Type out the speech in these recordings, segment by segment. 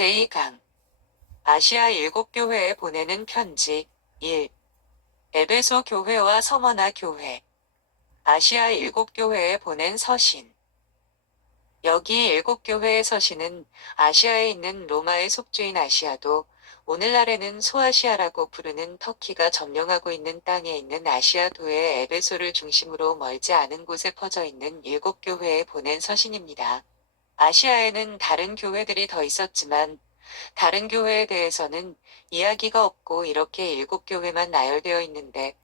제2강 아시아 7교회에 보내는 편지 1. 에베소 교회와 서머나 교회 아시아 7교회에 보낸 서신 여기 7교회의 서신은 아시아에 있는 로마의 속주인 아시아도 오늘날에는 소아시아라고 부르는 터키가 점령하고 있는 땅에 있는 아시아도의 에베소를 중심으로 멀지 않은 곳에 퍼져 있는 7교회에 보낸 서신입니다. 아시아에는 다른 교회들이 더 있었지만 다른 교회에 대해서는 이야기가 없고 이렇게 7교회만 나열되어 있는데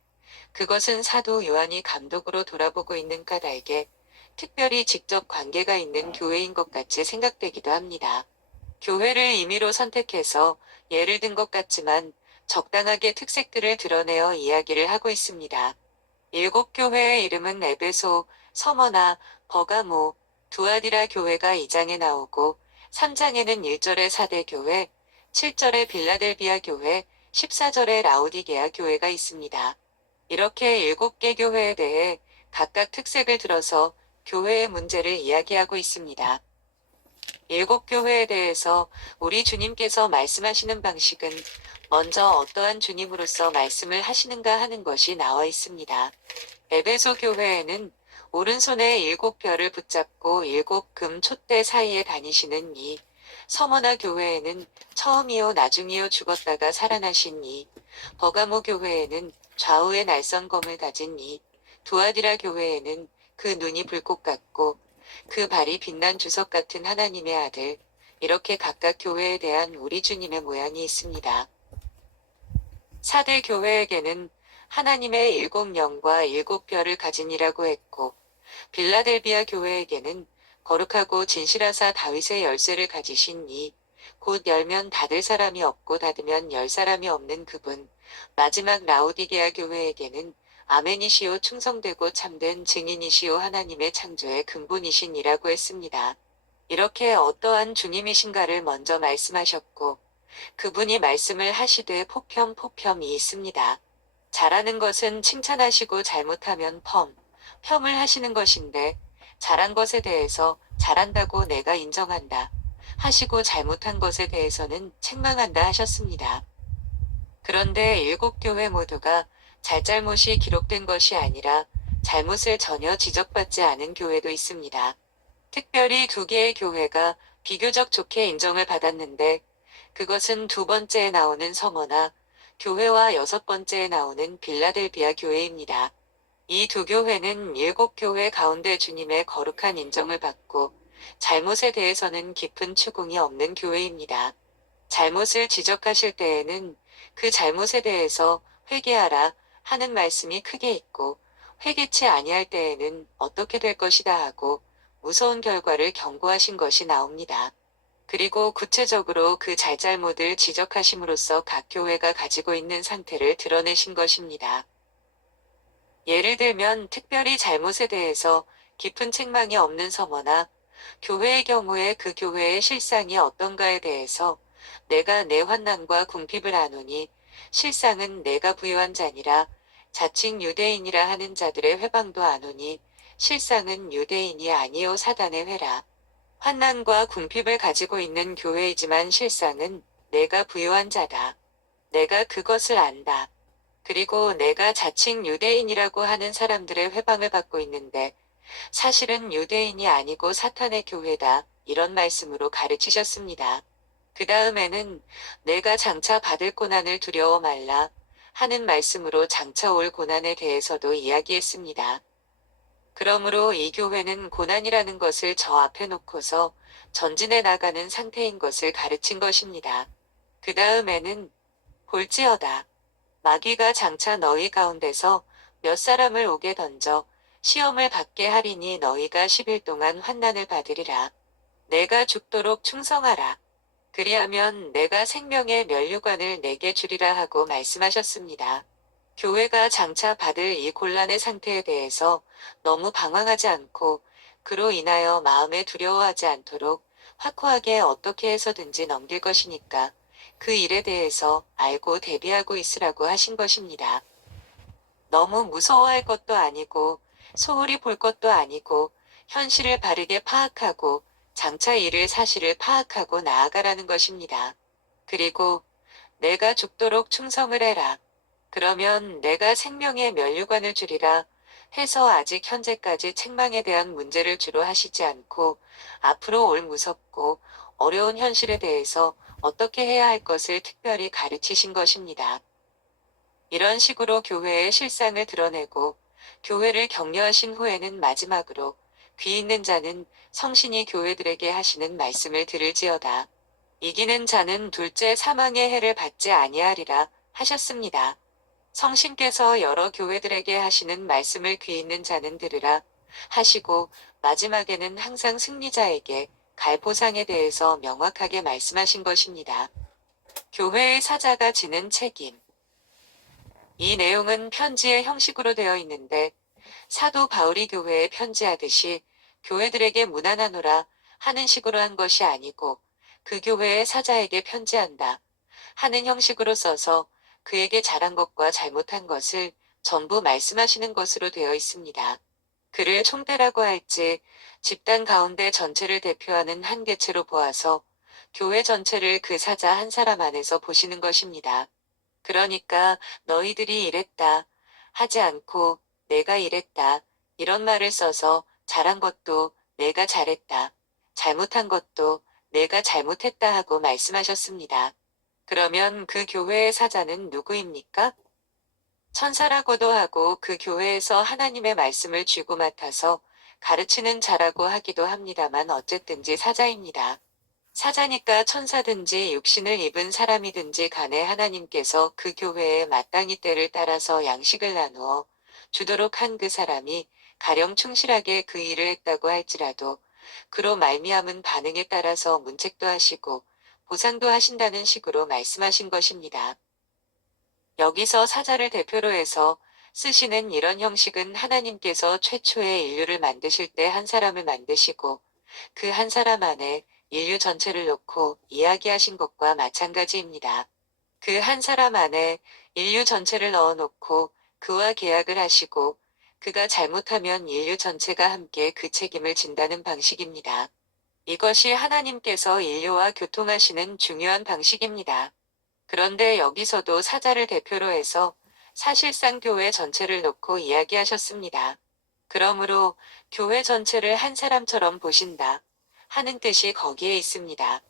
그것은 사도 요한이 감독으로 돌아보고 있는 까닭에 특별히 직접 관계가 있는 교회인 것 같이 생각되기도 합니다. 교회를 임의로 선택해서 예를 든 것 같지만 적당하게 특색들을 드러내어 이야기를 하고 있습니다. 7교회의 이름은 에베소, 서머나, 버가모, 두아디라 교회가 2장에 나오고 3장에는 1절에 사대교회, 7절에 빌라델비아 교회, 14절에 라오디게아 교회가 있습니다. 이렇게 7개 교회에 대해 각각 특색을 들어서 교회의 문제를 이야기하고 있습니다. 7교회에 대해서 우리 주님께서 말씀하시는 방식은 먼저 어떠한 주님으로서 말씀을 하시는가 하는 것이 나와 있습니다. 에베소 교회에는 오른손에 7별을 붙잡고 7금 촛대 사이에 다니시는 이, 서머나 교회에는 처음이요 나중이요 죽었다가 살아나신 이, 버가모 교회에는 좌우에 날선 검을 가진 이, 두아디라 교회에는 그 눈이 불꽃 같고 그 발이 빛난 주석 같은 하나님의 아들, 이렇게 각각 교회에 대한 우리 주님의 모양이 있습니다. 사대 교회에게는 하나님의 7영과 7별을 가진이라고 했고 빌라델비아 교회에게는 거룩하고 진실하사 다윗의 열쇠를 가지신 이, 곧 열면 닫을 사람이 없고 닫으면 열 사람이 없는 그분, 마지막 라오디게아 교회에게는 아멘이시오 충성되고 참된 증인이시오 하나님의 창조의 근본이신 이라고 했습니다. 이렇게 어떠한 주님이신가를 먼저 말씀하셨고 그분이 말씀을 하시되 포편이 있습니다. 잘하는 것은 칭찬하시고 잘못하면 폄을 하시는 것인데 잘한 것에 대해서 잘한다고 내가 인정한다 하시고 잘못한 것에 대해서는 책망한다 하셨습니다. 그런데 7교회 모두가 잘잘못이 기록된 것이 아니라 잘못을 전혀 지적받지 않은 교회도 있습니다. 특별히 2개의 교회가 비교적 좋게 인정을 받았는데 그것은 2번째에 나오는 서머나 교회와 6번째에 나오는 빌라델비아 교회입니다. 이 2교회는 7교회 가운데 주님의 거룩한 인정을 받고 잘못에 대해서는 깊은 추궁이 없는 교회입니다. 잘못을 지적하실 때에는 그 잘못에 대해서 회개하라 하는 말씀이 크게 있고 회개치 아니할 때에는 어떻게 될 것이다 하고 무서운 결과를 경고하신 것이 나옵니다. 그리고 구체적으로 그 잘잘못을 지적하심으로써 각 교회가 가지고 있는 상태를 드러내신 것입니다. 예를 들면 특별히 잘못에 대해서 깊은 책망이 없는 서머나 교회의 경우에 그 교회의 실상이 어떤가에 대해서 내가 내 환난과 궁핍을 아노니 실상은 내가 부유한 자니라 자칭 유대인이라 하는 자들의 회방도 아노니 실상은 유대인이 아니요 사단의 회라. 환난과 궁핍을 가지고 있는 교회이지만 실상은 내가 부유한 자다. 내가 그것을 안다. 그리고 내가 자칭 유대인이라고 하는 사람들의 회방을 받고 있는데 사실은 유대인이 아니고 사탄의 교회다. 이런 말씀으로 가르치셨습니다. 그 다음에는 내가 장차 받을 고난을 두려워 말라 하는 말씀으로 장차 올 고난에 대해서도 이야기했습니다. 그러므로 이 교회는 고난이라는 것을 저 앞에 놓고서 전진해 나가는 상태인 것을 가르친 것입니다. 그 다음에는 볼지어다. 마귀가 장차 너희 가운데서 몇 사람을 오게 던져 시험을 받게 하리니 너희가 10일 동안 환난을 받으리라. 내가 죽도록 충성하라. 그리하면 내가 생명의 면류관을 내게 주리라 하고 말씀하셨습니다. 교회가 장차 받을 이 곤란의 상태에 대해서 너무 방황하지 않고 그로 인하여 마음에 두려워하지 않도록 확고하게 어떻게 해서든지 넘길 것이니까 그 일에 대해서 알고 대비하고 있으라고 하신 것입니다. 너무 무서워할 것도 아니고 소홀히 볼 것도 아니고 현실을 바르게 파악하고 장차 이를 사실을 파악하고 나아가라는 것입니다. 그리고 내가 죽도록 충성을 해라. 그러면 내가 생명의 면류관을 주리라 해서 아직 현재까지 책망에 대한 문제를 주로 하시지 않고 앞으로 올 무섭고 어려운 현실에 대해서 어떻게 해야 할 것을 특별히 가르치신 것입니다. 이런 식으로 교회의 실상을 드러내고 교회를 격려하신 후에는 마지막으로 귀 있는 자는 성신이 교회들에게 하시는 말씀을 들을지어다. 이기는 자는 둘째 사망의 해를 받지 아니하리라 하셨습니다. 성신께서 여러 교회들에게 하시는 말씀을 귀 있는 자는 들으라 하시고 마지막에는 항상 승리자에게 갈 보상에 대해서 명확하게 말씀하신 것입니다. 교회의 사자가 지는 책임. 이 내용은 편지의 형식으로 되어 있는데 사도 바울이 교회에 편지하듯이 교회들에게 문안하노라 하는 식으로 한 것이 아니고 그 교회의 사자에게 편지한다 하는 형식으로 써서 그에게 잘한 것과 잘못한 것을 전부 말씀하시는 것으로 되어 있습니다. 그를 총대라고 할지 집단 가운데 전체를 대표하는 한 개체로 보아서 교회 전체를 그 사자 한 사람 안에서 보시는 것입니다. 그러니까 너희들이 이랬다 하지 않고 내가 이랬다 이런 말을 써서 잘한 것도 내가 잘했다, 잘못한 것도 내가 잘못했다 하고 말씀하셨습니다. 그러면 그 교회의 사자는 누구입니까? 천사라고도 하고 그 교회에서 하나님의 말씀을 쥐고 맡아서 가르치는 자라고 하기도 합니다만 어쨌든지 사자입니다. 사자니까 천사든지 육신을 입은 사람이든지 간에 하나님께서 그 교회에 마땅히 때를 따라서 양식을 나누어 주도록 한 그 사람이 가령 충실하게 그 일을 했다고 할지라도 그로 말미암은 반응에 따라서 문책도 하시고 보상도 하신다는 식으로 말씀하신 것입니다. 여기서 사자를 대표로 해서 쓰시는 이런 형식은 하나님께서 최초의 인류를 만드실 때 한 사람을 만드시고 그 한 사람 안에 인류 전체를 놓고 이야기하신 것과 마찬가지입니다. 그 한 사람 안에 인류 전체를 넣어놓고 그와 계약을 하시고 그가 잘못하면 인류 전체가 함께 그 책임을 진다는 방식입니다. 이것이 하나님께서 인류와 교통하시는 중요한 방식입니다. 그런데 여기서도 사자를 대표로 해서 사실상 교회 전체를 놓고 이야기하셨습니다. 그러므로 교회 전체를 한 사람처럼 보신다 하는 뜻이 거기에 있습니다.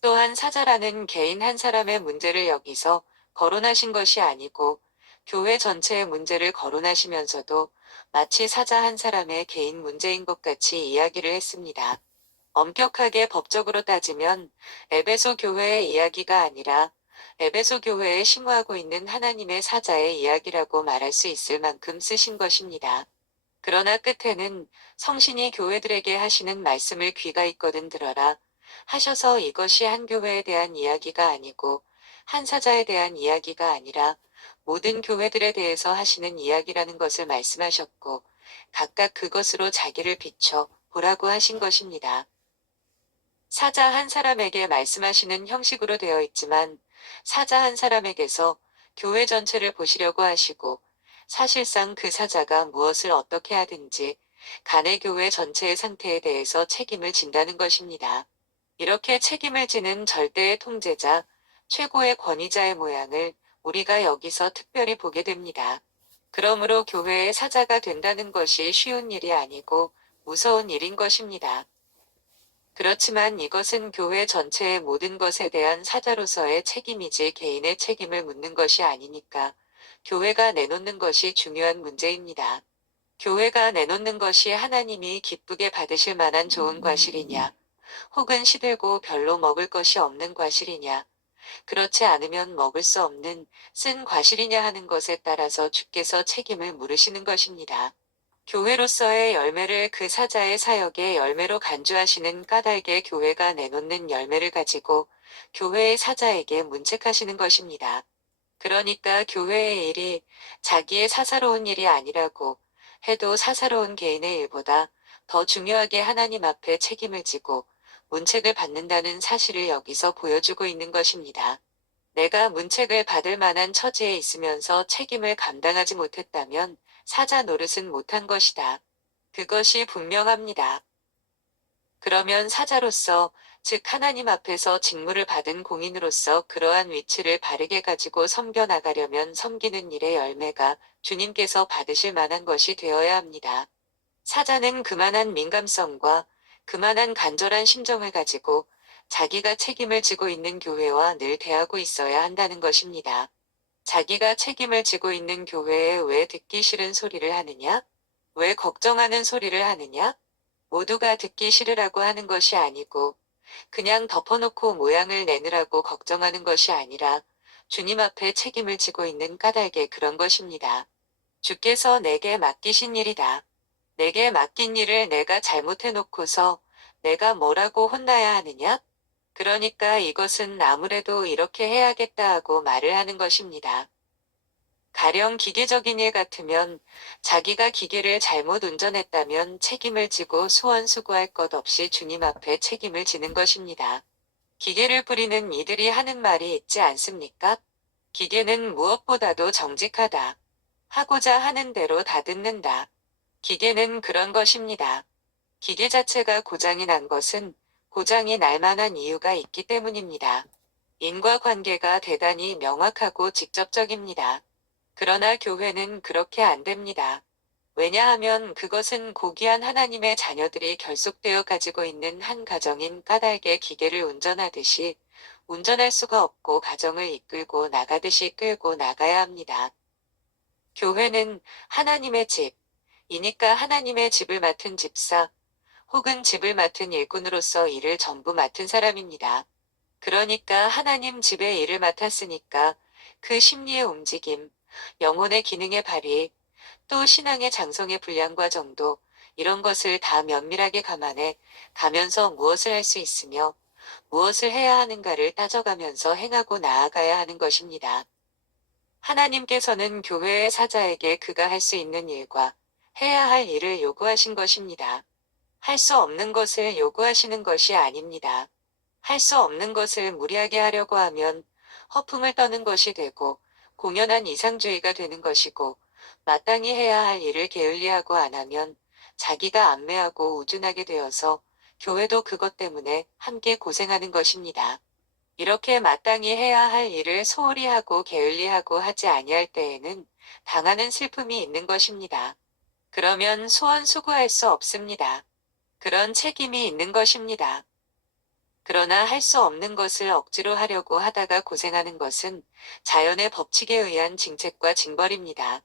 또한 사자라는 개인 한 사람의 문제를 여기서 거론하신 것이 아니고 교회 전체의 문제를 거론하시면서도 마치 사자 한 사람의 개인 문제인 것 같이 이야기를 했습니다. 엄격하게 법적으로 따지면 에베소 교회의 이야기가 아니라 에베소 교회에 심우하고 있는 하나님의 사자의 이야기라고 말할 수 있을 만큼 쓰신 것입니다. 그러나 끝에는 성신이 교회들에게 하시는 말씀을 귀가 있거든 들어라 하셔서 이것이 한 교회에 대한 이야기가 아니고 한 사자에 대한 이야기가 아니라 모든 교회들에 대해서 하시는 이야기라는 것을 말씀하셨고 각각 그것으로 자기를 비춰 보라고 하신 것입니다. 사자 한 사람에게 말씀하시는 형식으로 되어 있지만 사자 한 사람에게서 교회 전체를 보시려고 하시고 사실상 그 사자가 무엇을 어떻게 하든지 간의 교회 전체의 상태에 대해서 책임을 진다는 것입니다. 이렇게 책임을 지는 절대의 통제자, 최고의 권위자의 모양을 우리가 여기서 특별히 보게 됩니다. 그러므로 교회의 사자가 된다는 것이 쉬운 일이 아니고 무서운 일인 것입니다. 그렇지만 이것은 교회 전체의 모든 것에 대한 사자로서의 책임이지 개인의 책임을 묻는 것이 아니니까 교회가 내놓는 것이 중요한 문제입니다. 교회가 내놓는 것이 하나님이 기쁘게 받으실 만한 좋은 과실이냐, 혹은 시들고 별로 먹을 것이 없는 과실이냐, 그렇지 않으면 먹을 수 없는 쓴 과실이냐 하는 것에 따라서 주께서 책임을 물으시는 것입니다. 교회로서의 열매를 그 사자의 사역의 열매로 간주하시는 까닭에 교회가 내놓는 열매를 가지고 교회의 사자에게 문책하시는 것입니다. 그러니까 교회의 일이 자기의 사사로운 일이 아니라고 해도 사사로운 개인의 일보다 더 중요하게 하나님 앞에 책임을 지고 문책을 받는다는 사실을 여기서 보여주고 있는 것입니다. 내가 문책을 받을 만한 처지에 있으면서 책임을 감당하지 못했다면 사자 노릇은 못한 것이다. 그것이 분명합니다. 그러면 사자로서, 즉 하나님 앞에서 직무를 받은 공인으로서 그러한 위치를 바르게 가지고 섬겨 나가려면 섬기는 일의 열매가 주님께서 받으실 만한 것이 되어야 합니다. 사자는 그만한 민감성과 그만한 간절한 심정을 가지고 자기가 책임을 지고 있는 교회와 늘 대하고 있어야 한다는 것입니다. 자기가 책임을 지고 있는 교회에 왜 듣기 싫은 소리를 하느냐? 왜 걱정하는 소리를 하느냐? 모두가 듣기 싫으라고 하는 것이 아니고 그냥 덮어놓고 모양을 내느라고 걱정하는 것이 아니라 주님 앞에 책임을 지고 있는 까닭에 그런 것입니다. 주께서 내게 맡기신 일이다. 내게 맡긴 일을 내가 잘못해놓고서 내가 뭐라고 혼나야 하느냐? 그러니까 이것은 아무래도 이렇게 해야겠다 하고 말을 하는 것입니다. 가령 기계적인 일 같으면 자기가 기계를 잘못 운전했다면 책임을 지고 수원수고할 것 없이 주님 앞에 책임을 지는 것입니다. 기계를 부리는 이들이 하는 말이 있지 않습니까? 기계는 무엇보다도 정직하다. 하고자 하는 대로 다 듣는다. 기계는 그런 것입니다. 기계 자체가 고장이 난 것은 고장이 날 만한 이유가 있기 때문입니다. 인과관계가 대단히 명확하고 직접적입니다. 그러나 교회는 그렇게 안 됩니다. 왜냐하면 그것은 고귀한 하나님의 자녀들이 결속되어 가지고 있는 한 가정인 까닭의 기계를 운전하듯이 운전할 수가 없고 가정을 이끌고 나가듯이 끌고 나가야 합니다. 교회는 하나님의 집이니까 하나님의 집을 맡은 집사 혹은 집을 맡은 일꾼으로서 일을 전부 맡은 사람입니다. 그러니까 하나님 집의 일을 맡았으니까 그 심리의 움직임, 영혼의 기능의 발휘, 또 신앙의 장성의 분량과 정도, 이런 것을 다 면밀하게 감안해 가면서 무엇을 할 수 있으며 무엇을 해야 하는가를 따져가면서 행하고 나아가야 하는 것입니다. 하나님께서는 교회의 사자에게 그가 할 수 있는 일과 해야 할 일을 요구하신 것입니다. 할 수 없는 것을 요구하시는 것이 아닙니다. 할 수 없는 것을 무리하게 하려고 하면 허풍을 떠는 것이 되고 공연한 이상주의가 되는 것이고 마땅히 해야 할 일을 게을리하고 안 하면 자기가 안매하고 우둔하게 되어서 교회도 그것 때문에 함께 고생하는 것입니다. 이렇게 마땅히 해야 할 일을 소홀히 하고 게을리하고 하지 아니할 때에는 당하는 슬픔이 있는 것입니다. 그러면 소원수고할 수 없습니다. 그런 책임이 있는 것입니다. 그러나 할 수 없는 것을 억지로 하려고 하다가 고생하는 것은 자연의 법칙에 의한 징책과 징벌입니다.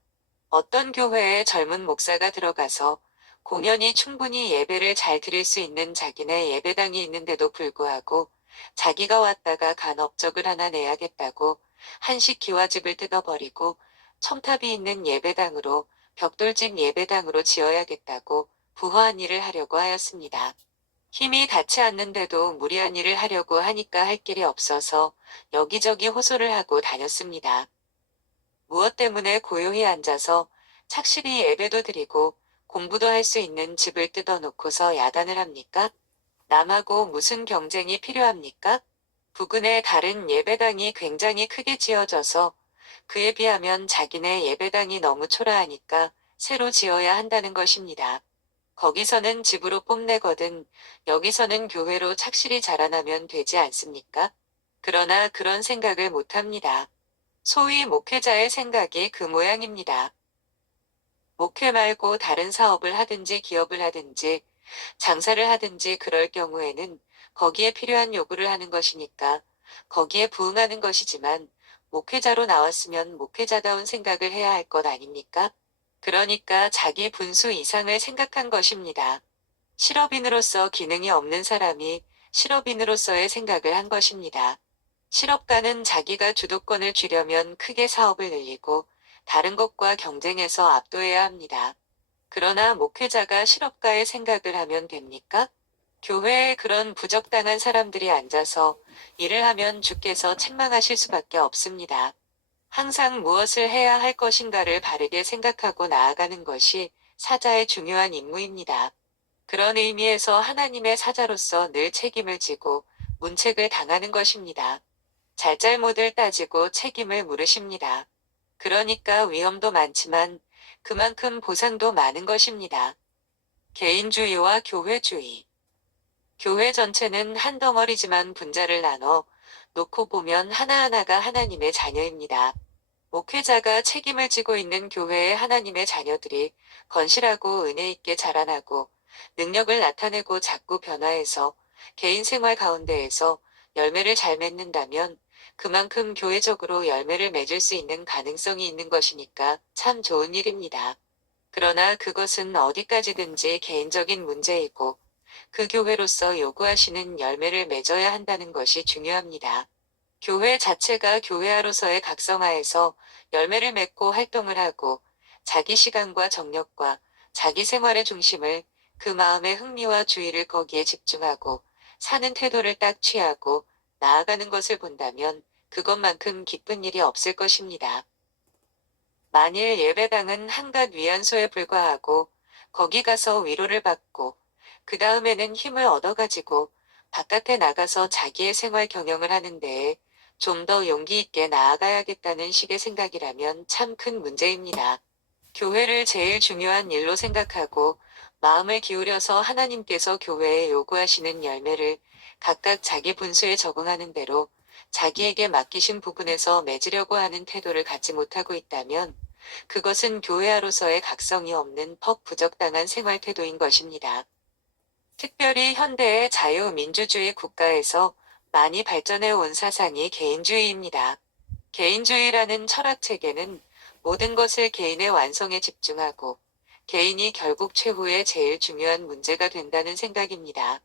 어떤 교회에 젊은 목사가 들어가서 공연히 충분히 예배를 잘 드릴 수 있는 자기네 예배당이 있는데도 불구하고 자기가 왔다가 간 업적을 하나 내야겠다고 한식 기와집을 뜯어버리고 첨탑이 있는 예배당으로 벽돌집 예배당으로 지어야겠다고 부허한 일을 하려고 하였습니다. 힘이 닿지 않는데도 무리한 일을 하려고 하니까 할 길이 없어서 여기저기 호소를 하고 다녔습니다. 무엇 때문에 고요히 앉아서 착실히 예배도 드리고 공부도 할 수 있는 집을 뜯어놓고서 야단을 합니까? 남하고 무슨 경쟁이 필요합니까? 부근에 다른 예배당이 굉장히 크게 지어져서 그에 비하면 자기네 예배당이 너무 초라하니까 새로 지어야 한다는 것입니다. 거기서는 집으로 뽐내거든 여기서는 교회로 착실히 자라나면 되지 않습니까? 그러나 그런 생각을 못합니다. 소위 목회자의 생각이 그 모양입니다. 목회 말고 다른 사업을 하든지 기업을 하든지 장사를 하든지 그럴 경우에는 거기에 필요한 요구를 하는 것이니까 거기에 부응하는 것이지만 목회자로 나왔으면 목회자다운 생각을 해야 할 것 아닙니까? 그러니까 자기 분수 이상을 생각한 것입니다. 실업인으로서 기능이 없는 사람이 실업인으로서의 생각을 한 것입니다. 실업가는 자기가 주도권을 쥐려면 크게 사업을 늘리고 다른 것과 경쟁해서 압도해야 합니다. 그러나 목회자가 실업가의 생각을 하면 됩니까? 교회에 그런 부적당한 사람들이 앉아서 일을 하면 주께서 책망하실 수밖에 없습니다. 항상 무엇을 해야 할 것인가를 바르게 생각하고 나아가는 것이 사자의 중요한 임무입니다. 그런 의미에서 하나님의 사자로서 늘 책임을 지고 문책을 당하는 것입니다. 잘잘못을 따지고 책임을 물으십니다. 그러니까 위험도 많지만 그만큼 보상도 많은 것입니다. 개인주의와 교회주의. 교회 전체는 한 덩어리지만 분자를 나눠 놓고 보면 하나하나가 하나님의 자녀입니다. 목회자가 책임을 지고 있는 교회의 하나님의 자녀들이 건실하고 은혜 있게 자라나고 능력을 나타내고 자꾸 변화해서 개인 생활 가운데에서 열매를 잘 맺는다면 그만큼 교회적으로 열매를 맺을 수 있는 가능성이 있는 것이니까 참 좋은 일입니다. 그러나 그것은 어디까지든지 개인적인 문제이고 그 교회로서 요구하시는 열매를 맺어야 한다는 것이 중요합니다. 교회 자체가 교회아로서의 각성하에서 열매를 맺고 활동을 하고 자기 시간과 정력과 자기 생활의 중심을 그 마음의 흥미와 주의를 거기에 집중하고 사는 태도를 딱 취하고 나아가는 것을 본다면 그것만큼 기쁜 일이 없을 것입니다. 만일 예배당은 한갓 위안소에 불과하고 거기 가서 위로를 받고 그 다음에는 힘을 얻어가지고 바깥에 나가서 자기의 생활 경영을 하는 데에 좀 더 용기 있게 나아가야겠다는 식의 생각이라면 참 큰 문제입니다. 교회를 제일 중요한 일로 생각하고 마음을 기울여서 하나님께서 교회에 요구하시는 열매를 각각 자기 분수에 적응하는 대로 자기에게 맡기신 부분에서 맺으려고 하는 태도를 갖지 못하고 있다면 그것은 교회아로서의 각성이 없는 퍽 부적당한 생활 태도인 것입니다. 특별히 현대의 자유민주주의 국가에서 많이 발전해 온 사상이 개인주의입니다. 개인주의라는 철학 체계는 모든 것을 개인의 완성에 집중하고 개인이 결국 최후의 제일 중요한 문제가 된다는 생각입니다.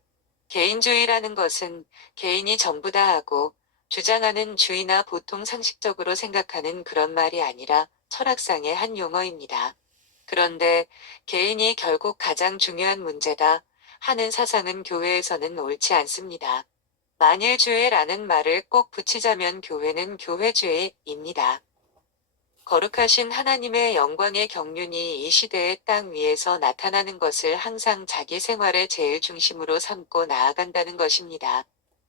개인주의라는 것은 개인이 전부다 하고 주장하는 주의나 보통 상식적으로 생각하는 그런 말이 아니라 철학상의 한 용어입니다. 그런데 개인이 결국 가장 중요한 문제다 하는 사상은 교회에서는 옳지 않습니다. 만일주의라는 말을 꼭 붙이자면 교회는 교회주의입니다. 거룩하신 하나님의 영광의 경륜이 이 시대의 땅 위에서 나타나는 것을 항상 자기 생활의 제일 중심으로 삼고 나아간다는 것입니다.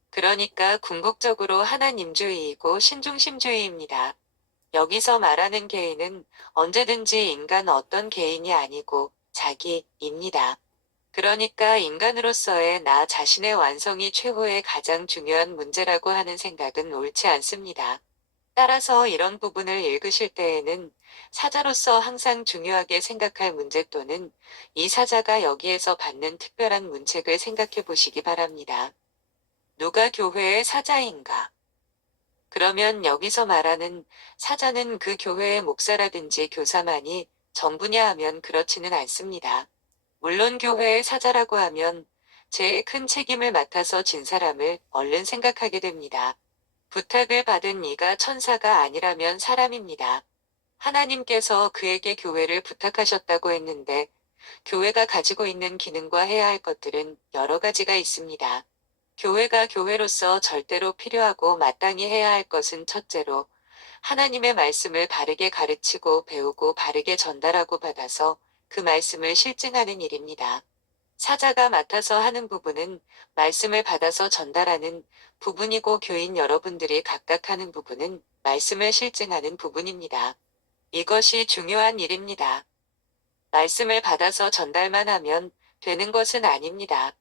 그러니까 궁극적으로 하나님주의이고 신중심주의입니다. 여기서 말하는 개인은 언제든지 인간 어떤 개인이 아니고 자기입니다. 그러니까 인간으로서의 나 자신의 완성이 최후의 가장 중요한 문제라고 하는 생각은 옳지 않습니다. 따라서 이런 부분을 읽으실 때에는 사자로서 항상 중요하게 생각할 문제 또는 이 사자가 여기에서 받는 특별한 문책을 생각해 보시기 바랍니다. 누가 교회의 사자인가? 그러면 여기서 말하는 사자는 그 교회의 목사라든지 교사만이 전부냐 하면 그렇지는 않습니다. 물론 교회의 사자라고 하면 제일 큰 책임을 맡아서 진 사람을 얼른 생각하게 됩니다. 부탁을 받은 이가 천사가 아니라면 사람입니다. 하나님께서 그에게 교회를 부탁하셨다고 했는데 교회가 가지고 있는 기능과 해야 할 것들은 여러 가지가 있습니다. 교회가 교회로서 절대로 필요하고 마땅히 해야 할 것은 첫째로 하나님의 말씀을 바르게 가르치고 배우고 바르게 전달하고 받아서 그 말씀을 실증하는 일입니다. 사자가 맡아서 하는 부분은 말씀을 받아서 전달하는 부분이고 교인 여러분들이 각각 하는 부분은 말씀을 실증하는 부분입니다. 이것이 중요한 일입니다. 말씀을 받아서 전달만 하면 되는 것은 아닙니다.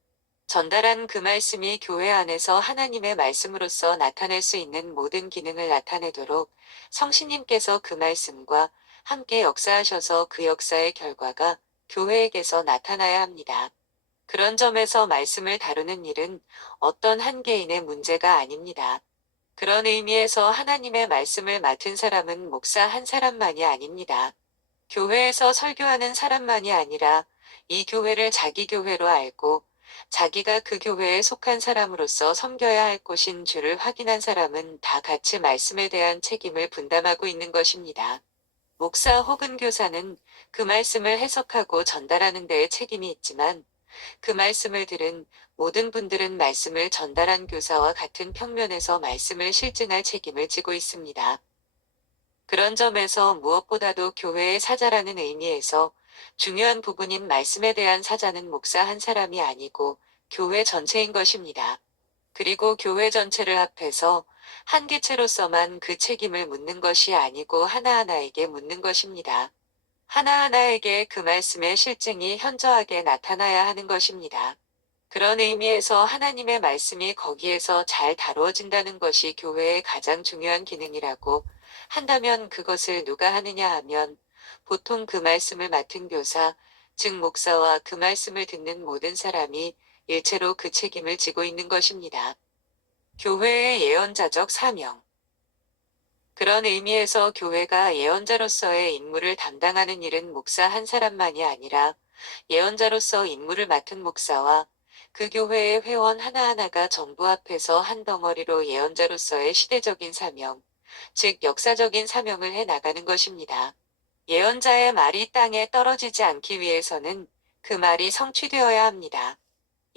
전달한 그 말씀이 교회 안에서 하나님의 말씀으로서 나타낼 수 있는 모든 기능을 나타내도록 성신님께서 그 말씀과 함께 역사하셔서 그 역사의 결과가 교회에게서 나타나야 합니다. 그런 점에서 말씀을 다루는 일은 어떤 한 개인의 문제가 아닙니다. 그런 의미에서 하나님의 말씀을 맡은 사람은 목사 한 사람만이 아닙니다. 교회에서 설교하는 사람만이 아니라 이 교회를 자기 교회로 알고 자기가 그 교회에 속한 사람으로서 섬겨야 할 곳인 줄을 확인한 사람은 다 같이 말씀에 대한 책임을 분담하고 있는 것입니다. 목사 혹은 교사는 그 말씀을 해석하고 전달하는 데에 책임이 있지만 그 말씀을 들은 모든 분들은 말씀을 전달한 교사와 같은 평면에서 말씀을 실증할 책임을 지고 있습니다. 그런 점에서 무엇보다도 교회의 사자라는 의미에서 중요한 부분인 말씀에 대한 사자는 목사 한 사람이 아니고 교회 전체인 것입니다. 그리고 교회 전체를 합해서 한 개체로서만 그 책임을 묻는 것이 아니고 하나하나에게 묻는 것입니다. 하나하나에게 그 말씀의 실증이 현저하게 나타나야 하는 것입니다. 그런 의미에서 하나님의 말씀이 거기에서 잘 다루어진다는 것이 교회의 가장 중요한 기능이라고 한다면 그것을 누가 하느냐 하면 보통 그 말씀을 맡은 교사, 즉 목사와 그 말씀을 듣는 모든 사람이 일체로 그 책임을 지고 있는 것입니다. 교회의 예언자적 사명. 그런 의미에서 교회가 예언자로서의 임무를 담당하는 일은 목사 한 사람만이 아니라 예언자로서 임무를 맡은 목사와 그 교회의 회원 하나하나가 정부 앞에서 한 덩어리로 예언자로서의 시대적인 사명, 즉 역사적인 사명을 해 나가는 것입니다. 예언자의 말이 땅에 떨어지지 않기 위해서는 그 말이 성취되어야 합니다.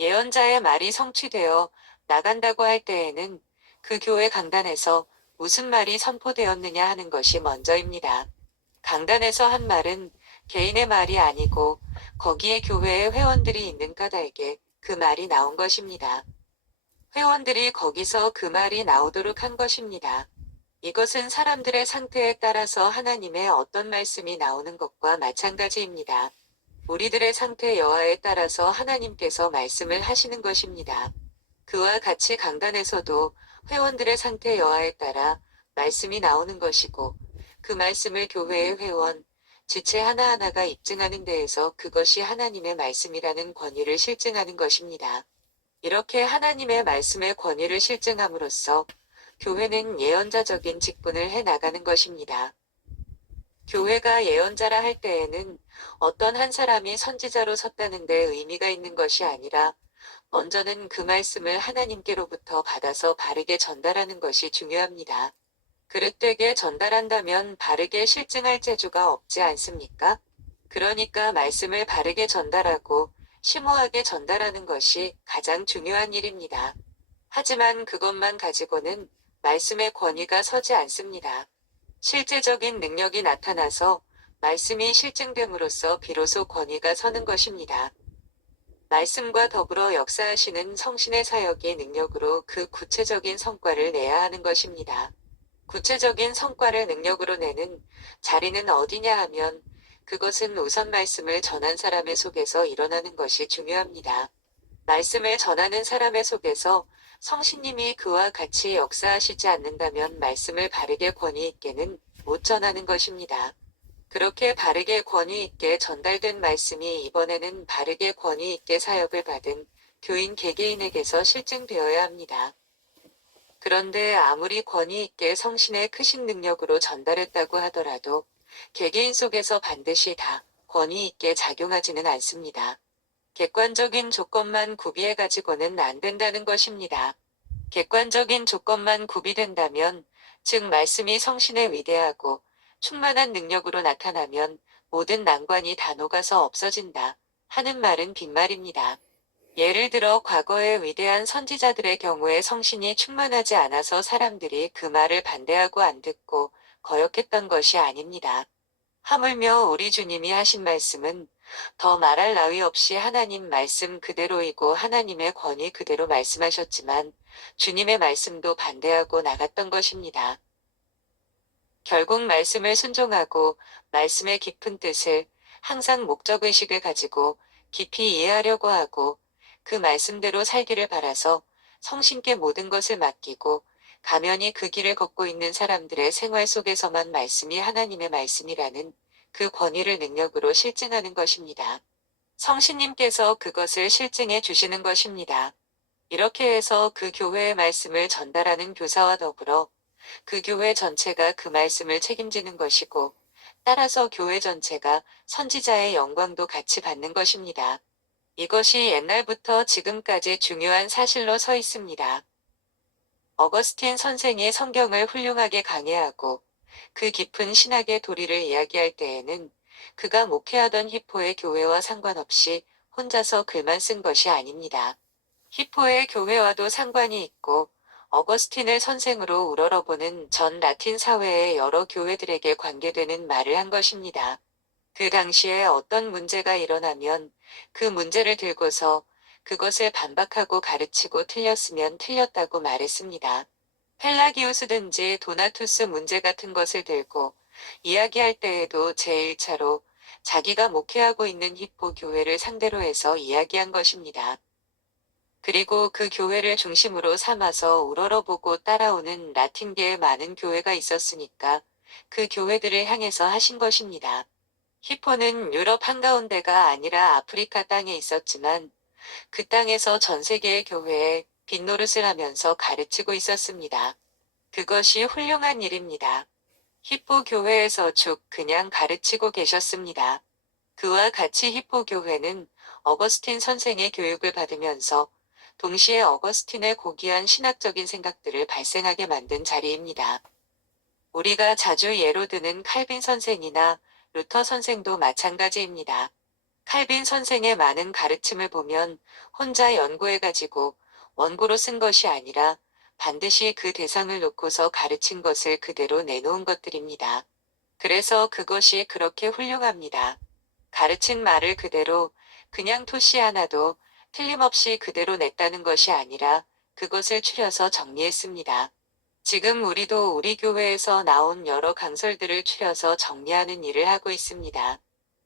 예언자의 말이 성취되어 나간다고 할 때에는 그 교회 강단에서 무슨 말이 선포되었느냐 하는 것이 먼저입니다. 강단에서 한 말은 개인의 말이 아니고 거기에 교회의 회원들이 있는 까닭에 그 말이 나온 것입니다. 회원들이 거기서 그 말이 나오도록 한 것입니다. 이것은 사람들의 상태에 따라서 하나님의 어떤 말씀이 나오는 것과 마찬가지입니다. 우리들의 상태 여하에 따라서 하나님께서 말씀을 하시는 것입니다. 그와 같이 강단에서도 회원들의 상태 여하에 따라 말씀이 나오는 것이고 그 말씀을 교회의 회원, 지체 하나하나가 입증하는 데에서 그것이 하나님의 말씀이라는 권위를 실증하는 것입니다. 이렇게 하나님의 말씀의 권위를 실증함으로써 교회는 예언자적인 직분을 해 나가는 것입니다. 교회가 예언자라 할 때에는 어떤 한 사람이 선지자로 섰다는 데 의미가 있는 것이 아니라 먼저는 그 말씀을 하나님께로부터 받아서 바르게 전달하는 것이 중요합니다. 그릇되게 전달한다면 바르게 실증할 재주가 없지 않습니까? 그러니까 말씀을 바르게 전달하고 심오하게 전달하는 것이 가장 중요한 일입니다. 하지만 그것만 가지고는 말씀의 권위가 서지 않습니다. 실제적인 능력이 나타나서 말씀이 실증됨으로써 비로소 권위가 서는 것입니다. 말씀과 더불어 역사하시는 성신의 사역의 능력으로 그 구체적인 성과를 내야 하는 것입니다. 구체적인 성과를 능력으로 내는 자리는 어디냐 하면 그것은 우선 말씀을 전한 사람의 속에서 일어나는 것이 중요합니다. 말씀을 전하는 사람의 속에서 성신님이 그와 같이 역사하시지 않는다면 말씀을 바르게 권위 있게는 못 전하는 것입니다. 그렇게 바르게 권위 있게 전달된 말씀이 이번에는 바르게 권위 있게 사역을 받은 교인 개개인에게서 실증되어야 합니다. 그런데 아무리 권위 있게 성신의 크신 능력으로 전달했다고 하더라도 개개인 속에서 반드시 다 권위 있게 작용하지는 않습니다. 객관적인 조건만 구비해 가지고는 안 된다는 것입니다. 객관적인 조건만 구비된다면, 즉 말씀이 성신의 위대하고 충만한 능력으로 나타나면 모든 난관이 다 녹아서 없어진다 하는 말은 빈말입니다. 예를 들어 과거의 위대한 선지자들의 경우에 성신이 충만하지 않아서 사람들이 그 말을 반대하고 안 듣고 거역했던 것이 아닙니다. 하물며 우리 주님이 하신 말씀은 더 말할 나위 없이 하나님 말씀 그대로이고 하나님의 권위 그대로 말씀하셨지만 주님의 말씀도 반대하고 나갔던 것입니다. 결국 말씀을 순종하고 말씀의 깊은 뜻을 항상 목적의식을 가지고 깊이 이해하려고 하고 그 말씀대로 살기를 바라서 성신께 모든 것을 맡기고 가면히 그 길을 걷고 있는 사람들의 생활 속에서만 말씀이 하나님의 말씀이라는 그 권위를 능력으로 실증하는 것입니다. 성신님께서 그것을 실증해 주시는 것입니다. 이렇게 해서 그 교회의 말씀을 전달하는 교사와 더불어 그 교회 전체가 그 말씀을 책임지는 것이고 따라서 교회 전체가 선지자의 영광도 같이 받는 것입니다. 이것이 옛날부터 지금까지 중요한 사실로 서 있습니다. 어거스틴 선생이 성경을 훌륭하게 강해하고 그 깊은 신학의 도리를 이야기할 때에는 그가 목회하던 히포의 교회와 상관없이 혼자서 글만 쓴 것이 아닙니다. 히포의 교회와도 상관이 있고 어거스틴을 선생으로 우러러보는 전 라틴 사회의 여러 교회들에게 관계되는 말을 한 것입니다. 그 당시에 어떤 문제가 일어나면 그 문제를 들고서 그것을 반박하고 가르치고 틀렸으면 틀렸다고 말했습니다. 펠라기우스든지 도나투스 문제 같은 것을 들고 이야기할 때에도 제1차로 자기가 목회하고 있는 히포 교회를 상대로 해서 이야기한 것입니다. 그리고 그 교회를 중심으로 삼아서 우러러보고 따라오는 라틴계의 많은 교회가 있었으니까 그 교회들을 향해서 하신 것입니다. 히포는 유럽 한가운데가 아니라 아프리카 땅에 있었지만 그 땅에서 전 세계의 교회에 빈노릇을 하면서 가르치고 있었습니다. 그것이 훌륭한 일입니다. 히포 교회에서 쭉 그냥 가르치고 계셨습니다. 그와 같이 히포 교회는 어거스틴 선생의 교육을 받으면서 동시에 어거스틴의 고귀한 신학적인 생각들을 발생하게 만든 자리입니다. 우리가 자주 예로 드는 칼빈 선생이나 루터 선생도 마찬가지입니다. 칼빈 선생의 많은 가르침을 보면 혼자 연구해가지고 원고로 쓴 것이 아니라 반드시 그 대상을 놓고서 가르친 것을 그대로 내놓은 것들입니다. 그래서 그것이 그렇게 훌륭합니다. 가르친 말을 그대로 그냥 토시 하나도 틀림없이 그대로 냈다는 것이 아니라 그것을 추려서 정리했습니다. 지금 우리도 우리 교회에서 나온 여러 강설들을 추려서 정리하는 일을 하고 있습니다.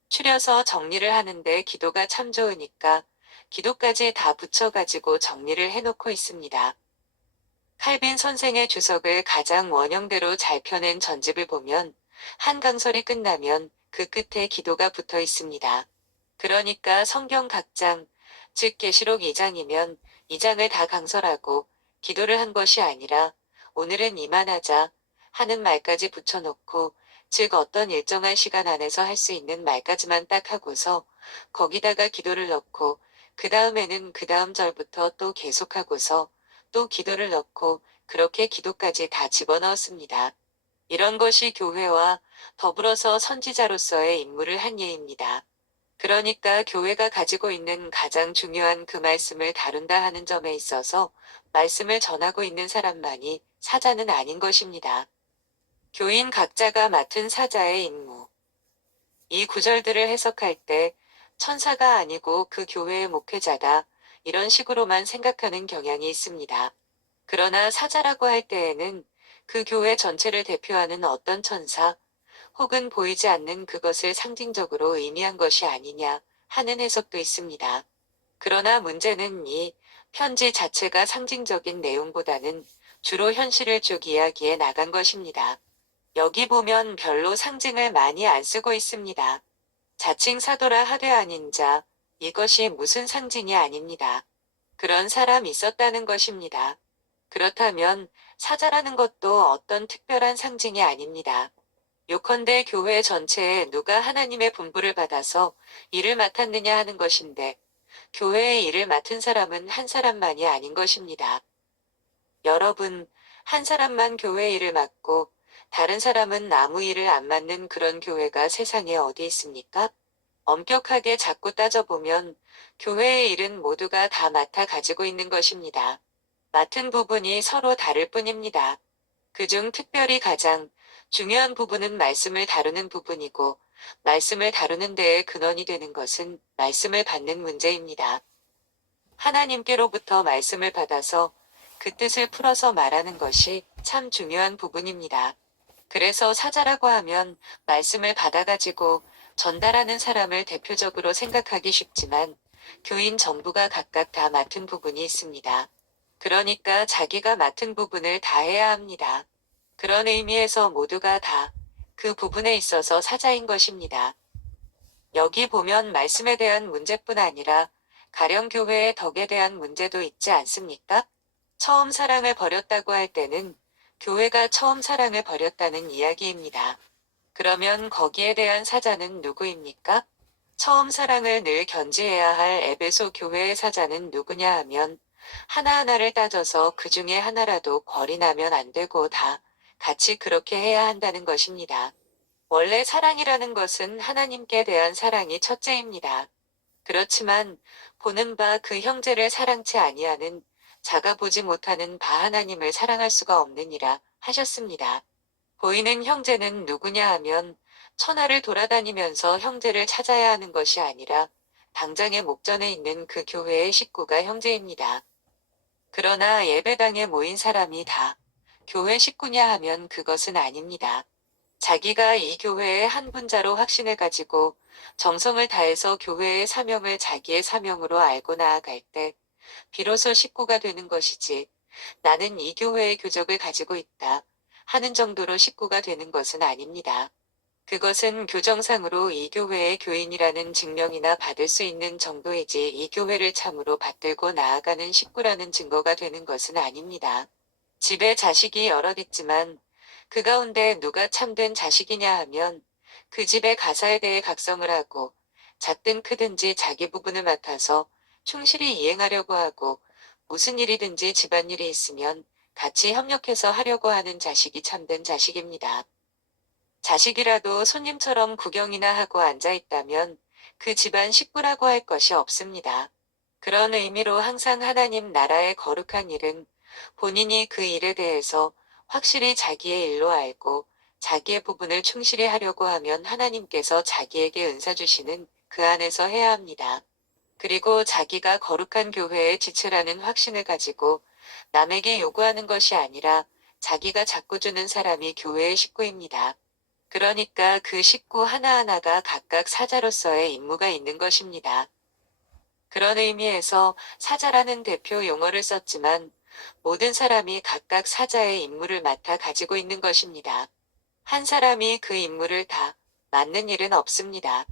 추려서 정리를 하는데 기도가 참 좋으니까 기도까지 다 붙여가지고 정리를 해놓고 있습니다. 칼빈 선생의 주석을 가장 원형대로 잘 펴낸 전집을 보면 한 강설이 끝나면 그 끝에 기도가 붙어 있습니다. 그러니까 성경 각 장, 즉 계시록 2장이면 2장을 다 강설하고 기도를 한 것이 아니라 오늘은 이만하자 하는 말까지 붙여놓고 즉 어떤 일정한 시간 안에서 할 수 있는 말까지만 딱 하고서 거기다가 기도를 넣고 그 다음에는 그 다음 절부터 또 계속하고서 또 기도를 넣고 그렇게 기도까지 다 집어넣었습니다. 이런 것이 교회와 더불어서 선지자로서의 임무를 한 예입니다. 그러니까 교회가 가지고 있는 가장 중요한 그 말씀을 다룬다 하는 점에 있어서 말씀을 전하고 있는 사람만이 사자는 아닌 것입니다. 교인 각자가 맡은 사자의 임무. 이 구절들을 해석할 때 천사가 아니고 그 교회의 목회자다 이런 식으로만 생각하는 경향이 있습니다. 그러나 사자라고 할 때에는 그 교회 전체를 대표하는 어떤 천사 혹은 보이지 않는 그것을 상징적으로 의미한 것이 아니냐 하는 해석도 있습니다. 그러나 문제는 이 편지 자체가 상징적인 내용보다는 주로 현실을 쭉 이야기해 나간 것입니다. 여기 보면 별로 상징을 많이 안 쓰고 있습니다. 자칭 사도라 하되 아닌 자, 이것이 무슨 상징이 아닙니다. 그런 사람 있었다는 것입니다. 그렇다면 사자라는 것도 어떤 특별한 상징이 아닙니다. 요컨대 교회 전체에 누가 하나님의 분부를 받아서 일을 맡았느냐 하는 것인데 교회의 일을 맡은 사람은 한 사람만이 아닌 것입니다. 여러분, 한 사람만 교회 일을 맡고 다른 사람은 아무 일을 안 맡는 그런 교회가 세상에 어디 있습니까? 엄격하게 자꾸 따져보면 교회의 일은 모두가 다 맡아 가지고 있는 것입니다. 맡은 부분이 서로 다를 뿐입니다. 그중 특별히 가장 중요한 부분은 말씀을 다루는 부분이고 말씀을 다루는 데에 근원이 되는 것은 말씀을 받는 문제입니다. 하나님께로부터 말씀을 받아서 그 뜻을 풀어서 말하는 것이 참 중요한 부분입니다. 그래서 사자라고 하면 말씀을 받아가지고 전달하는 사람을 대표적으로 생각하기 쉽지만 교인 전부가 각각 다 맡은 부분이 있습니다. 그러니까 자기가 맡은 부분을 다 해야 합니다. 그런 의미에서 모두가 다 그 부분에 있어서 사자인 것입니다. 여기 보면 말씀에 대한 문제뿐 아니라 가령 교회의 덕에 대한 문제도 있지 않습니까? 처음 사랑을 버렸다고 할 때는 교회가 처음 사랑을 버렸다는 이야기입니다. 그러면 거기에 대한 사자는 누구입니까? 처음 사랑을 늘 견지해야 할 에베소 교회의 사자는 누구냐 하면 하나하나를 따져서 그 중에 하나라도 궐이 나면 안 되고 다 같이 그렇게 해야 한다는 것입니다. 원래 사랑이라는 것은 하나님께 대한 사랑이 첫째입니다. 그렇지만 보는 바 그 형제를 사랑치 아니하는 자가 보지 못하는 바 하나님을 사랑할 수가 없느니라 하셨습니다. 보이는 형제는 누구냐 하면 천하를 돌아다니면서 형제를 찾아야 하는 것이 아니라 당장의 목전에 있는 그 교회의 식구가 형제입니다. 그러나 예배당에 모인 사람이 다 교회 식구냐 하면 그것은 아닙니다. 자기가 이 교회의 한 분자로 확신을 가지고 정성을 다해서 교회의 사명을 자기의 사명으로 알고 나아갈 때 비로소 식구가 되는 것이지, 나는 이 교회의 교적을 가지고 있다 하는 정도로 식구가 되는 것은 아닙니다. 그것은 교정상으로 이 교회의 교인이라는 증명이나 받을 수 있는 정도이지 이 교회를 참으로 받들고 나아가는 식구라는 증거가 되는 것은 아닙니다. 집에 자식이 여럿 있지만 그 가운데 누가 참된 자식이냐 하면 그 집의 가사에 대해 각성을 하고 작든 크든지 자기 부분을 맡아서 충실히 이행하려고 하고 무슨 일이든지 집안일이 있으면 같이 협력해서 하려고 하는 자식이 참된 자식입니다. 자식이라도 손님처럼 구경이나 하고 앉아 있다면 그 집안 식구라고 할 것이 없습니다. 그런 의미로 항상 하나님 나라의 거룩한 일은 본인이 그 일에 대해서 확실히 자기의 일로 알고 자기의 부분을 충실히 하려고 하면 하나님께서 자기에게 은사 주시는 그 안에서 해야 합니다. 그리고 자기가 거룩한 교회의 지체라는 확신을 가지고 남에게 요구하는 것이 아니라 자기가 자꾸 주는 사람이 교회의 식구입니다. 그러니까 그 식구 하나하나가 각각 사자로서의 임무가 있는 것입니다. 그런 의미에서 사자라는 대표 용어를 썼지만 모든 사람이 각각 사자의 임무를 맡아 가지고 있는 것입니다. 한 사람이 그 임무를 다 맡는 일은 없습니다.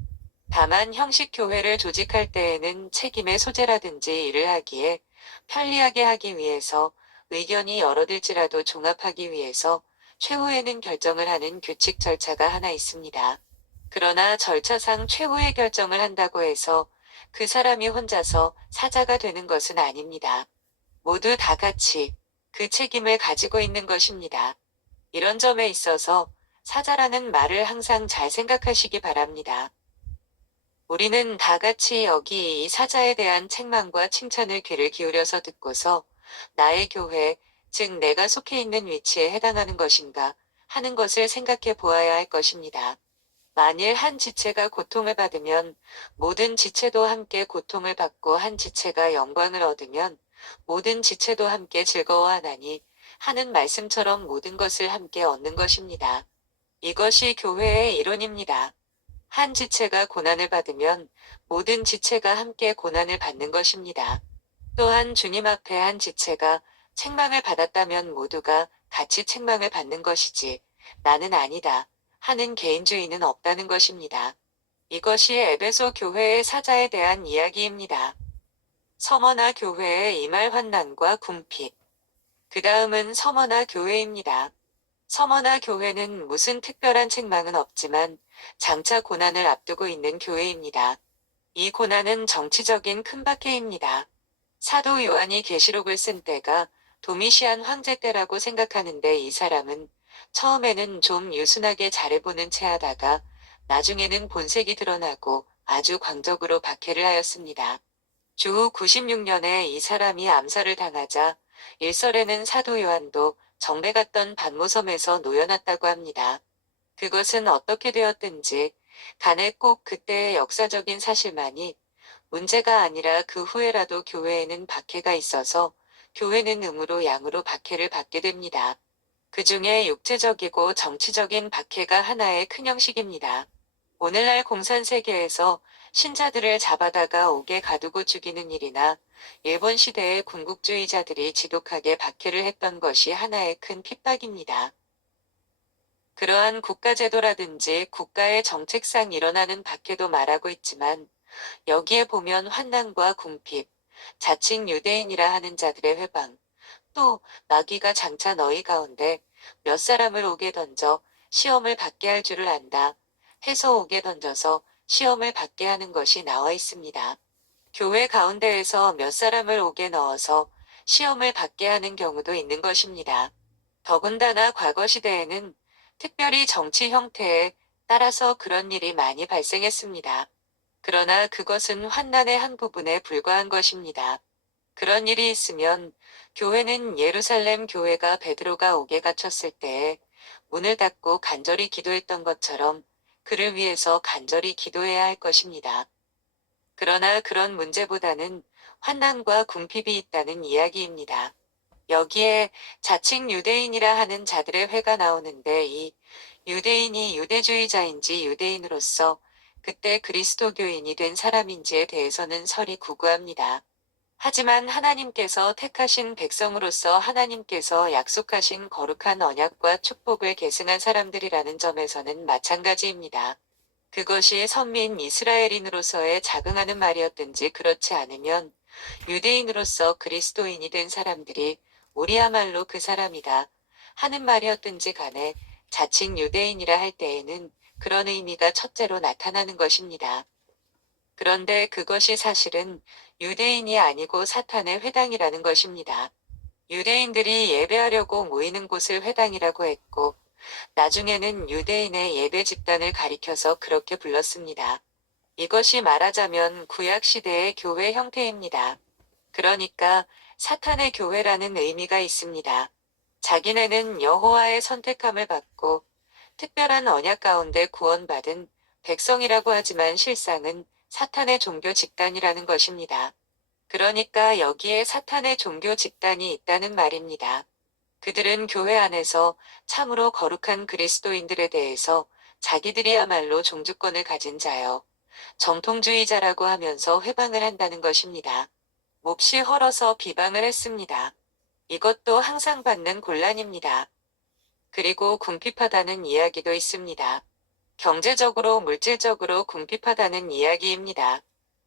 다만 형식 교회를 조직할 때에는 책임의 소재라든지 일을 하기에 편리하게 하기 위해서 의견이 여럿일지라도 종합하기 위해서 최후에는 결정을 하는 규칙 절차가 하나 있습니다. 그러나 절차상 최후의 결정을 한다고 해서 그 사람이 혼자서 사자가 되는 것은 아닙니다. 모두 다 같이 그 책임을 가지고 있는 것입니다. 이런 점에 있어서 사자라는 말을 항상 잘 생각하시기 바랍니다. 우리는 다 같이 여기 이 사자에 대한 책망과 칭찬을 귀를 기울여서 듣고서 나의 교회, 즉 내가 속해 있는 위치에 해당하는 것인가 하는 것을 생각해 보아야 할 것입니다. 만일 한 지체가 고통을 받으면 모든 지체도 함께 고통을 받고 한 지체가 영광을 얻으면 모든 지체도 함께 즐거워하나니 하는 말씀처럼 모든 것을 함께 얻는 것입니다. 이것이 교회의 이론입니다. 한 지체가 고난을 받으면 모든 지체가 함께 고난을 받는 것입니다. 또한 주님 앞에 한 지체가 책망을 받았다면 모두가 같이 책망을 받는 것이지 나는 아니다 하는 개인주의는 없다는 것입니다. 이것이 에베소 교회의 사자에 대한 이야기입니다. 서머나 교회의 이말 환난과 궁핍. 그 다음은 서머나 교회입니다. 서머나 교회는 무슨 특별한 책망은 없지만 장차 고난을 앞두고 있는 교회입니다. 이 고난은 정치적인 큰 박해입니다. 사도 요한이 계시록을 쓴 때가 도미시안 황제 때라고 생각하는데 이 사람은 처음에는 좀 유순하게 잘해보는 채 하다가 나중에는 본색이 드러나고 아주 광적으로 박해를 하였습니다. 주후 96년에 이 사람이 암살을 당하자 일설에는 사도 요한도 정배 갔던 반모섬에서 놓여놨다고 합니다. 그것은 어떻게 되었든지 간에 꼭 그때의 역사적인 사실만이 문제가 아니라 그 후에라도 교회에는 박해가 있어서 교회는 음으로 양으로 박해를 받게 됩니다. 그 중에 육체적이고 정치적인 박해가 하나의 큰 형식입니다. 오늘날 공산세계에서 신자들을 잡아다가 옥에 가두고 죽이는 일이나 일본 시대의 군국주의자들이 지독하게 박해를 했던 것이 하나의 큰 핍박입니다. 그러한 국가제도라든지 국가의 정책상 일어나는 박해도 말하고 있지만 여기에 보면 환난과 궁핍, 자칭 유대인이라 하는 자들의 회방, 또 마귀가 장차 너희 가운데 몇 사람을 옥에 던져 시험을 받게 할 줄을 안다 해서 옥에 던져서 시험을 받게 하는 것이 나와 있습니다. 교회 가운데에서 몇 사람을 옥에 넣어서 시험을 받게 하는 경우도 있는 것입니다. 더군다나 과거 시대에는 특별히 정치 형태에 따라서 그런 일이 많이 발생했습니다. 그러나 그것은 환난의 한 부분에 불과한 것입니다. 그런 일이 있으면 교회는 예루살렘 교회가 베드로가 옥에 갇혔을 때에 문을 닫고 간절히 기도했던 것처럼 그를 위해서 간절히 기도해야 할 것입니다. 그러나 그런 문제보다는 환난과 궁핍이 있다는 이야기입니다. 여기에 자칭 유대인이라 하는 자들의 회가 나오는데 이 유대인이 유대주의자인지 유대인으로서 그때 그리스도교인이 된 사람인지에 대해서는 설이 구구합니다. 하지만 하나님께서 택하신 백성으로서 하나님께서 약속하신 거룩한 언약과 축복을 계승한 사람들이라는 점에서는 마찬가지입니다. 그것이 선민 이스라엘인으로서의 자긍하는 말이었든지 그렇지 않으면 유대인으로서 그리스도인이 된 사람들이 우리야말로 그 사람이다 하는 말이었든지 간에 자칭 유대인이라 할 때에는 그런 의미가 첫째로 나타나는 것입니다. 그런데 그것이 사실은 유대인이 아니고 사탄의 회당이라는 것입니다. 유대인들이 예배하려고 모이는 곳을 회당이라고 했고 나중에는 유대인의 예배 집단을 가리켜서 그렇게 불렀습니다. 이것이 말하자면 구약시대의 교회 형태입니다. 그러니까 사탄의 교회라는 의미가 있습니다. 자기네는 여호와의 선택함을 받고 특별한 언약 가운데 구원받은 백성이라고 하지만 실상은 사탄의 종교 집단이라는 것입니다. 그러니까 여기에 사탄의 종교 집단이 있다는 말입니다. 그들은 교회 안에서 참으로 거룩한 그리스도인들에 대해서 자기들이야말로 종주권을 가진 자여, 정통주의자라고 하면서 회방을 한다는 것입니다. 몹시 헐어서 비방을 했습니다. 이것도 항상 받는 곤란입니다. 그리고 궁핍하다는 이야기도 있습니다. 경제적으로 물질적으로 궁핍하다는 이야기입니다.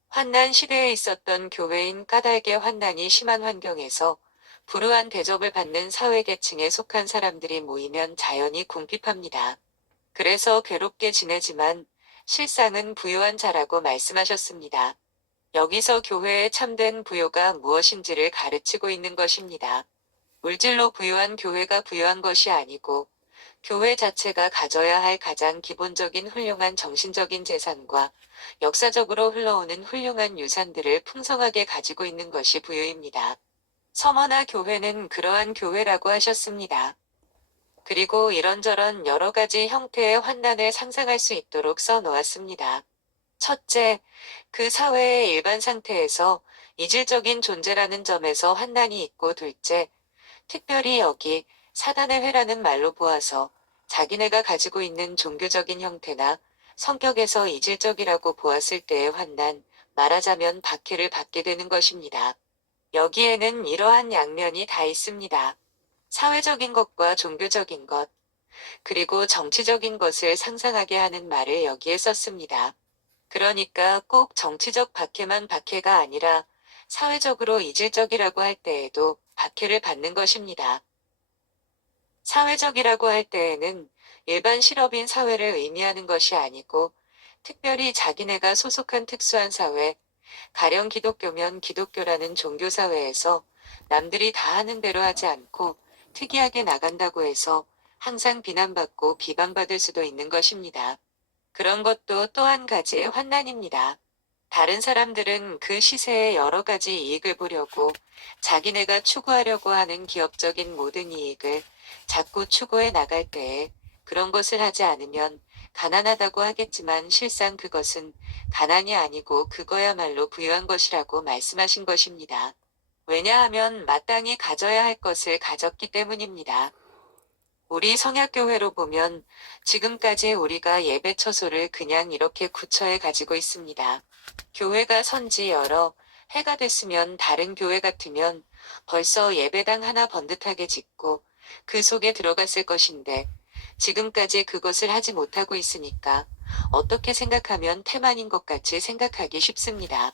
환난 시대에 있었던 교회인 까닭의 환난이 심한 환경에서 불우한 대접을 받는 사회계층에 속한 사람들이 모이면 자연히 궁핍합니다. 그래서 괴롭게 지내지만 실상은 부유한 자라고 말씀하셨습니다. 여기서 교회의 참된 부요가 무엇인지를 가르치고 있는 것입니다. 물질로 부유한 교회가 부유한 것이 아니고 교회 자체가 가져야 할 가장 기본적인 훌륭한 정신적인 재산과 역사적으로 흘러오는 훌륭한 유산들을 풍성하게 가지고 있는 것이 부유입니다. 서머나 교회는 그러한 교회라고 하셨습니다. 그리고 이런저런 여러 가지 형태의 환난을 상상할 수 있도록 써놓았습니다. 첫째, 그 사회의 일반 상태에서 이질적인 존재라는 점에서 환난이 있고 둘째, 특별히 여기 사단의 회라는 말로 보아서 자기네가 가지고 있는 종교적인 형태나 성격에서 이질적이라고 보았을 때의 환난, 말하자면 박해를 받게 되는 것입니다. 여기에는 이러한 양면이 다 있습니다. 사회적인 것과 종교적인 것, 그리고 정치적인 것을 상상하게 하는 말을 여기에 썼습니다. 그러니까 꼭 정치적 박해만 박해가 아니라 사회적으로 이질적이라고 할 때에도 박해를 받는 것입니다. 사회적이라고 할 때에는 일반 실업인 사회를 의미하는 것이 아니고 특별히 자기네가 소속한 특수한 사회, 가령 기독교면 기독교라는 종교사회에서 남들이 다 하는 대로 하지 않고 특이하게 나간다고 해서 항상 비난받고 비방받을 수도 있는 것입니다. 그런 것도 또 한 가지의 환난입니다. 다른 사람들은 그 시세에 여러 가지 이익을 보려고 자기네가 추구하려고 하는 기업적인 모든 이익을 자꾸 추구해 나갈 때에 그런 것을 하지 않으면 가난하다고 하겠지만 실상 그것은 가난이 아니고 그거야말로 부유한 것이라고 말씀하신 것입니다. 왜냐하면 마땅히 가져야 할 것을 가졌기 때문입니다. 우리 성약교회로 보면 지금까지 우리가 예배 처소를 그냥 이렇게 구처해 가지고 있습니다. 교회가 선지 여러 해가 됐으면 다른 교회 같으면 벌써 예배당 하나 번듯하게 짓고 그 속에 들어갔을 것인데 지금까지 그것을 하지 못하고 있으니까 어떻게 생각하면 태만인 것 같이 생각하기 쉽습니다.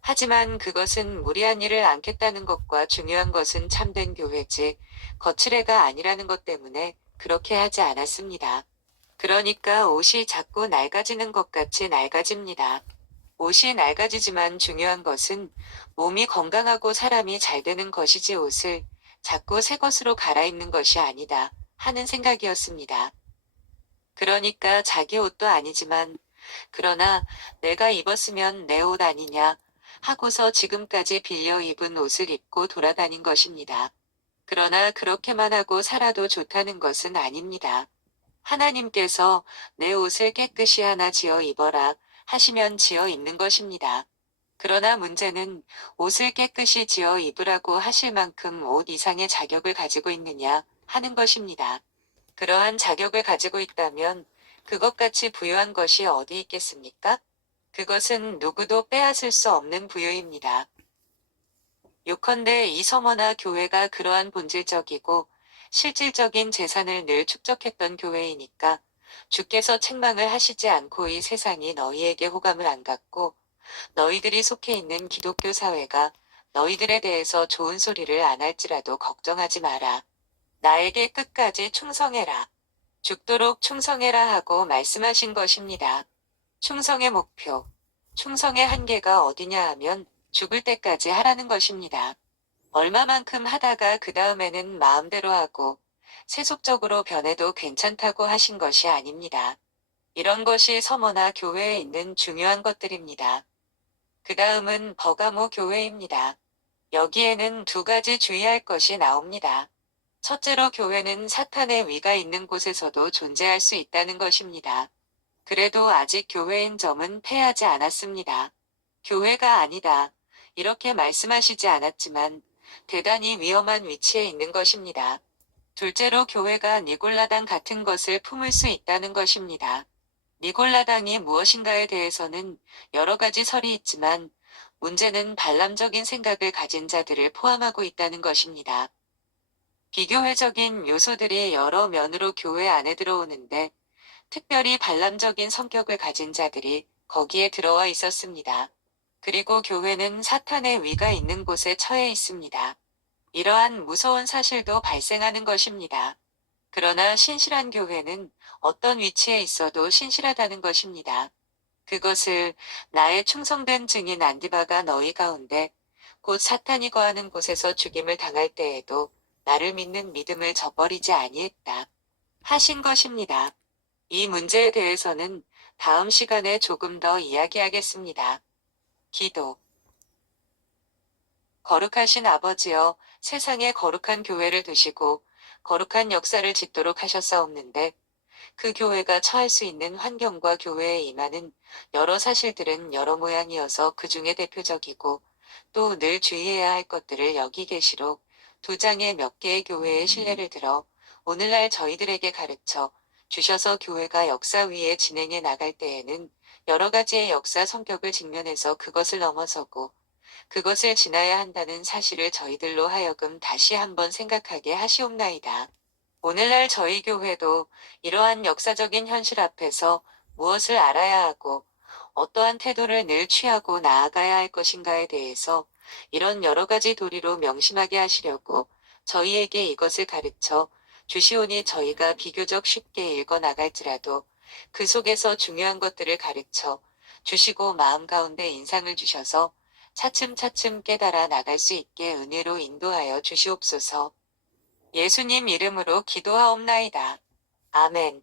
하지만 그것은 무리한 일을 않겠다는 것과 중요한 것은 참된 교회지 거칠애가 아니라는 것 때문에 그렇게 하지 않았습니다. 그러니까 옷이 자꾸 낡아지는 것 같이 낡아집니다. 옷이 낡아지지만 중요한 것은 몸이 건강하고 사람이 잘 되는 것이지 옷을 자꾸 새 것으로 갈아입는 것이 아니다 하는 생각이었습니다. 그러니까 자기 옷도 아니지만 그러나 내가 입었으면 내 옷 아니냐 하고서 지금까지 빌려 입은 옷을 입고 돌아다닌 것입니다. 그러나 그렇게만 하고 살아도 좋다는 것은 아닙니다. 하나님께서 내 옷을 깨끗이 하나 지어 입어라 하시면 지어 입는 것입니다. 그러나 문제는 옷을 깨끗이 지어 입으라고 하실 만큼 옷 이상의 자격을 가지고 있느냐 하는 것입니다. 그러한 자격을 가지고 있다면 그것같이 부유한 것이 어디 있겠습니까? 그것은 누구도 빼앗을 수 없는 부유입니다. 요컨대 이 서머나 교회가 그러한 본질적이고 실질적인 재산을 늘 축적했던 교회이니까 주께서 책망을 하시지 않고 이 세상이 너희에게 호감을 안 갖고 너희들이 속해 있는 기독교 사회가 너희들에 대해서 좋은 소리를 안 할지라도 걱정하지 마라. 나에게 끝까지 충성해라. 죽도록 충성해라 하고 말씀하신 것입니다. 충성의 목표. 충성의 한계가 어디냐 하면 죽을 때까지 하라는 것입니다. 얼마만큼 하다가 그 다음에는 마음대로 하고 세속적으로 변해도 괜찮다고 하신 것이 아닙니다. 이런 것이 서머나 교회에 있는 중요한 것들입니다. 그 다음은 버가모 교회입니다. 여기에는 두 가지 주의할 것이 나옵니다. 첫째로 교회는 사탄의 위가 있는 곳에서도 존재할 수 있다는 것입니다. 그래도 아직 교회인 점은 패하지 않았습니다. 교회가 아니다. 이렇게 말씀하시지 않았지만 대단히 위험한 위치에 있는 것입니다. 둘째로 교회가 니골라당 같은 것을 품을 수 있다는 것입니다. 니골라당이 무엇인가에 대해서는 여러 가지 설이 있지만 문제는 발람적인 생각을 가진 자들을 포함하고 있다는 것입니다. 비교회적인 요소들이 여러 면으로 교회 안에 들어오는데 특별히 발람적인 성격을 가진 자들이 거기에 들어와 있었습니다. 그리고 교회는 사탄의 위가 있는 곳에 처해 있습니다. 이러한 무서운 사실도 발생하는 것입니다. 그러나 신실한 교회는 어떤 위치에 있어도 신실하다는 것입니다. 그것을 나의 충성된 증인 안디바가 너희 가운데 곧 사탄이 거하는 곳에서 죽임을 당할 때에도 나를 믿는 믿음을 저버리지 아니했다. 하신 것입니다. 이 문제에 대해서는 다음 시간에 조금 더 이야기하겠습니다. 기도. 거룩하신 아버지여, 세상에 거룩한 교회를 두시고 거룩한 역사를 짓도록 하셨사옵는데 그 교회가 처할 수 있는 환경과 교회에 임하는 여러 사실들은 여러 모양이어서 그 중에 대표적이고 또 늘 주의해야 할 것들을 여기 계시록 두 장의 몇 개의 교회의 신뢰를 들어 오늘날 저희들에게 가르쳐 주셔서 교회가 역사 위에 진행해 나갈 때에는 여러 가지의 역사 성격을 직면해서 그것을 넘어서고 그것을 지나야 한다는 사실을 저희들로 하여금 다시 한번 생각하게 하시옵나이다. 오늘날 저희 교회도 이러한 역사적인 현실 앞에서 무엇을 알아야 하고 어떠한 태도를 늘 취하고 나아가야 할 것인가에 대해서 이런 여러 가지 도리로 명심하게 하시려고 저희에게 이것을 가르쳐 주시오니 저희가 비교적 쉽게 읽어 나갈지라도 그 속에서 중요한 것들을 가르쳐 주시고 마음 가운데 인상을 주셔서 차츰차츰 깨달아 나갈 수 있게 은혜로 인도하여 주시옵소서. 예수님 이름으로 기도하옵나이다. 아멘.